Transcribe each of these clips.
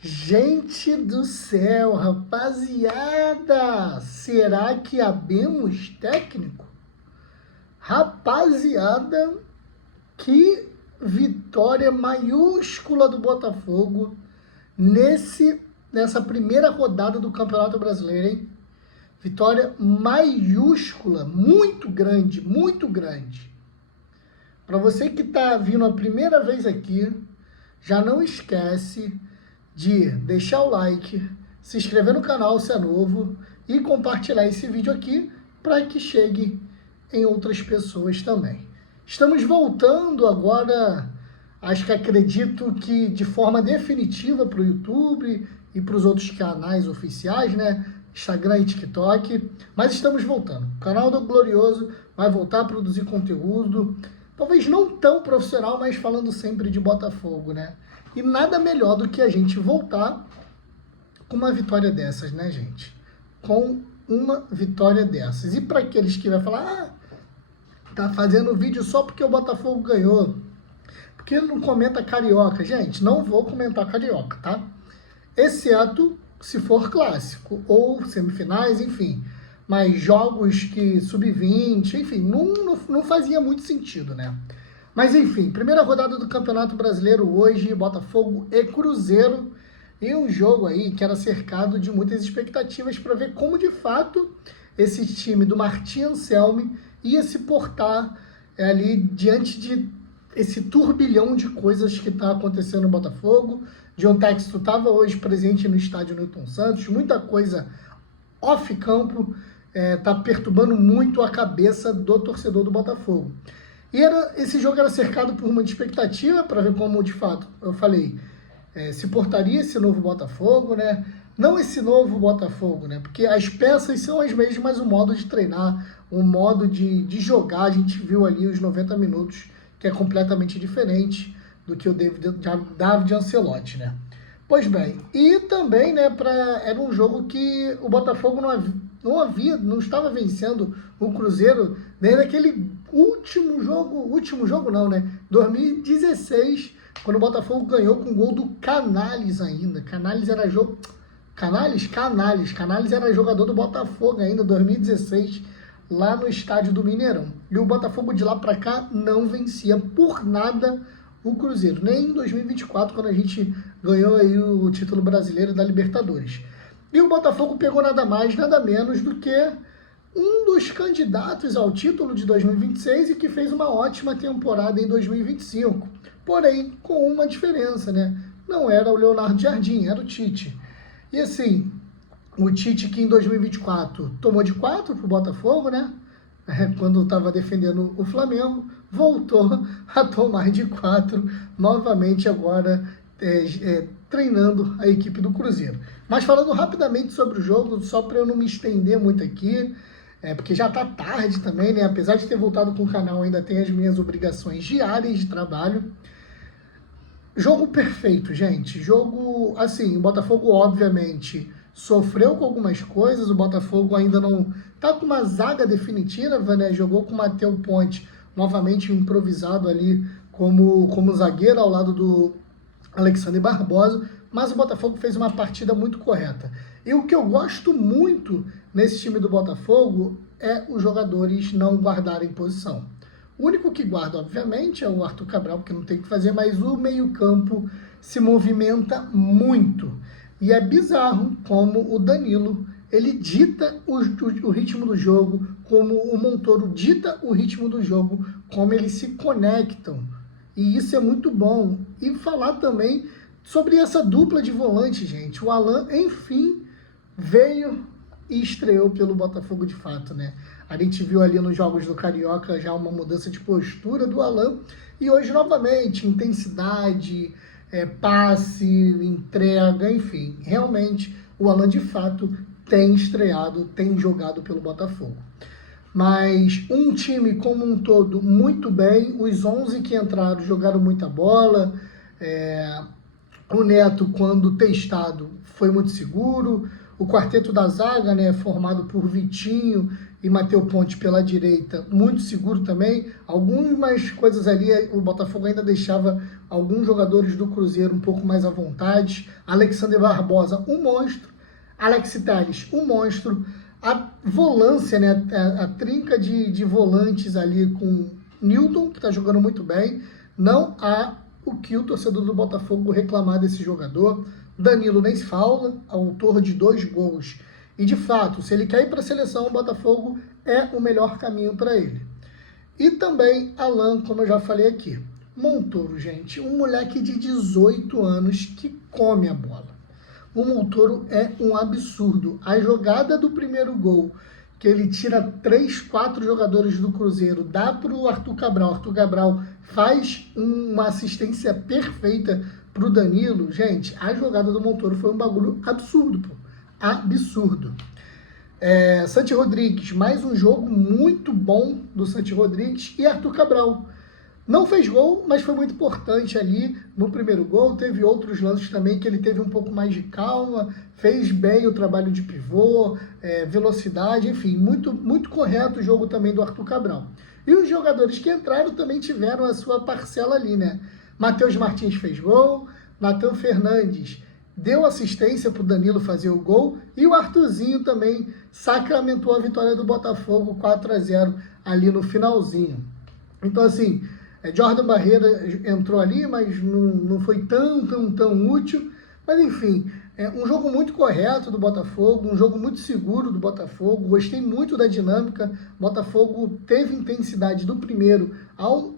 Gente do céu, rapaziada, será que abemos técnico? Rapaziada, que vitória maiúscula do Botafogo nessa primeira rodada do Campeonato Brasileiro, hein? Vitória maiúscula, muito grande, muito grande. Para você que está vindo a primeira vez aqui, já não esquece de deixar o like, se inscrever no canal se é novo e compartilhar esse vídeo aqui para que chegue em outras pessoas também. Estamos voltando agora, acho que acredito que de forma definitiva para o YouTube e para os outros canais oficiais, né? Instagram e TikTok, mas estamos voltando. O canal do Glorioso vai voltar a produzir conteúdo, talvez não tão profissional, mas falando sempre de Botafogo, né? E nada melhor do que a gente voltar com uma vitória dessas, né, gente? Com uma vitória dessas. E para aqueles que vai falar, tá fazendo vídeo só porque o Botafogo ganhou, porque ele não comenta Carioca. Gente, não vou comentar Carioca, tá? Exceto se for clássico, ou semifinais, enfim. Mas jogos que sub-20, enfim, não fazia muito sentido, né? Mas enfim, primeira rodada do Campeonato Brasileiro hoje, Botafogo e Cruzeiro, e um jogo aí que era cercado de muitas expectativas para ver como de fato esse time do Martim Anselmi ia se portar ali diante de esse turbilhão de coisas que está acontecendo no Botafogo. John Textor estava hoje presente no estádio Newton Santos, muita coisa off-campo, está perturbando muito a cabeça do torcedor do Botafogo. E esse jogo era cercado por uma expectativa para ver como, de fato, eu falei, se portaria esse novo Botafogo, né? Não esse novo Botafogo, né? Porque as peças são as mesmas, mas o modo de treinar, o modo de jogar, a gente viu ali os 90 minutos, que é completamente diferente do que o David Ancelotti, né? Pois bem, e também, né, era um jogo que o Botafogo não estava vencendo o Cruzeiro desde aquele último jogo não, né? 2016, quando o Botafogo ganhou com o gol do Canales ainda. Canales era jogador do Botafogo ainda, 2016, lá no estádio do Mineirão. E o Botafogo de lá para cá não vencia por nada o Cruzeiro, nem em 2024, quando a gente ganhou aí o título brasileiro da Libertadores. E o Botafogo pegou nada mais, nada menos do que um dos candidatos ao título de 2026 e que fez uma ótima temporada em 2025. Porém, com uma diferença, né? Não era o Leonardo Jardim, era o Tite. E assim, o Tite que em 2024 tomou de 4 para o Botafogo, né? Quando estava defendendo o Flamengo, voltou a tomar de 4 novamente agora treinando a equipe do Cruzeiro. Mas falando rapidamente sobre o jogo, só para eu não me estender muito aqui, porque já está tarde também, né? Apesar de ter voltado com o canal, ainda tem as minhas obrigações diárias de trabalho. Jogo perfeito, gente. Jogo, assim, o Botafogo, obviamente, sofreu com algumas coisas. O Botafogo ainda não tá com uma zaga definitiva, né? Jogou com o Matheus Ponte, novamente improvisado ali como zagueiro ao lado do Alexandre Barbosa. Mas o Botafogo fez uma partida muito correta. E o que eu gosto muito nesse time do Botafogo é os jogadores não guardarem posição. O único que guarda, obviamente, é o Arthur Cabral, porque não tem o que fazer, mas o meio-campo se movimenta muito. E é bizarro como o Danilo, ele dita o ritmo do jogo, como o Montoro dita o ritmo do jogo, como eles se conectam. E isso é muito bom. E falar também sobre essa dupla de volante, gente. O Alan, enfim, veio e estreou pelo Botafogo de fato, né? A gente viu ali nos jogos do Carioca já uma mudança de postura do Alan. E hoje, novamente, intensidade, passe, entrega, enfim. Realmente, o Alan, de fato, tem estreado, tem jogado pelo Botafogo. Mas um time como um todo muito bem. Os 11 que entraram jogaram muita bola. O Neto, quando testado, foi muito seguro. O quarteto da zaga, né, formado por Vitinho, e Matheus Ponte pela direita, muito seguro também. Algumas coisas ali, o Botafogo ainda deixava alguns jogadores do Cruzeiro um pouco mais à vontade. Alexander Barbosa, um monstro. Alex Telles, um monstro. A volância, né, a trinca de volantes ali com Newton, que está jogando muito bem. Não há o que o torcedor do Botafogo reclamar desse jogador. Danilo nem se fala, autor de 2 gols. E de fato, se ele quer ir para a seleção, o Botafogo é o melhor caminho para ele. E também Alan, como eu já falei aqui. Montoro, gente, um moleque de 18 anos que come a bola. O Montoro é um absurdo. A jogada do primeiro gol, que ele tira 3, 4 jogadores do Cruzeiro, dá para o Arthur Cabral. Arthur Cabral faz uma assistência perfeita para o Danilo. Gente, a jogada do Montoro foi um bagulho absurdo, pô. Absurdo. Santi Rodrigues, mais um jogo muito bom do Santi Rodrigues. E Arthur Cabral. Não fez gol, mas foi muito importante ali no primeiro gol. Teve outros lances também que ele teve um pouco mais de calma, fez bem o trabalho de pivô, velocidade, enfim, muito, muito correto o jogo também do Arthur Cabral. E os jogadores que entraram também tiveram a sua parcela ali, né? Matheus Martins fez gol, Nathan Fernandes deu assistência para o Danilo fazer o gol, e o Arthurzinho também sacramentou a vitória do Botafogo 4-0 ali no finalzinho. Então, assim, Jordan Barreira entrou ali, mas não foi tão útil. Mas, enfim, um jogo muito correto do Botafogo, um jogo muito seguro do Botafogo. Gostei muito da dinâmica. O Botafogo teve intensidade do primeiro ao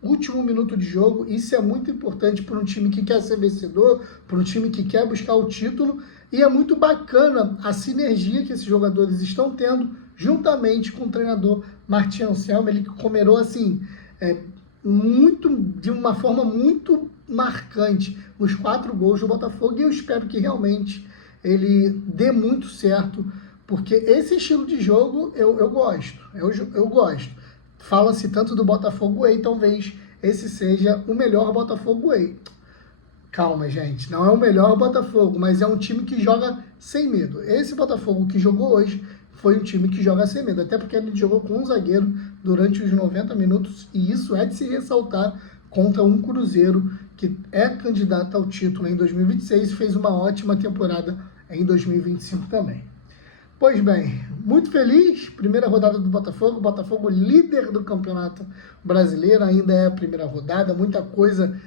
último minuto de jogo. Isso é muito importante para um time que quer ser vencedor, para um time que quer buscar o título. E é muito bacana a sinergia que esses jogadores estão tendo, juntamente com o treinador Martin Anselmo. Ele comerou assim, de uma forma muito marcante os 4 gols do Botafogo, e eu espero que realmente ele dê muito certo, porque esse estilo de jogo eu gosto, eu gosto. Fala-se tanto do Botafogo Way, talvez esse seja o melhor Botafogo Way. Calma, gente, não é o melhor Botafogo, mas é um time que joga sem medo. Esse Botafogo que jogou hoje foi um time que joga sem medo, até porque ele jogou com um zagueiro durante os 90 minutos, e isso é de se ressaltar contra um Cruzeiro que é candidato ao título em 2026 e fez uma ótima temporada em 2025 também. Pois bem, muito feliz, primeira rodada do Botafogo líder do Campeonato Brasileiro, ainda é a primeira rodada, muita coisa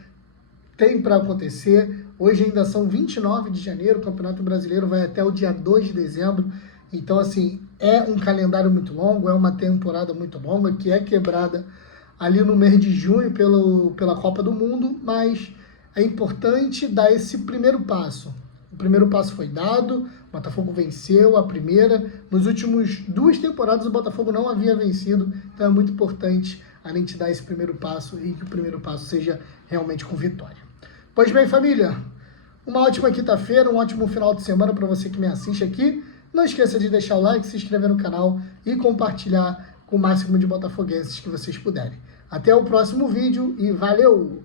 tem para acontecer. Hoje ainda são 29 de janeiro, o Campeonato Brasileiro vai até o dia 2 de dezembro, então assim, é um calendário muito longo, é uma temporada muito longa, que é quebrada ali no mês de junho pela Copa do Mundo, mas é importante dar esse primeiro passo. O primeiro passo foi dado, o Botafogo venceu a primeira. Nos últimos 2 temporadas o Botafogo não havia vencido, então é muito importante a gente dar esse primeiro passo e que o primeiro passo seja realmente com vitória. Pois bem, família, uma ótima quinta-feira, um ótimo final de semana para você que me assiste aqui. Não esqueça de deixar o like, se inscrever no canal e compartilhar com o máximo de botafoguenses que vocês puderem. Até o próximo vídeo e valeu!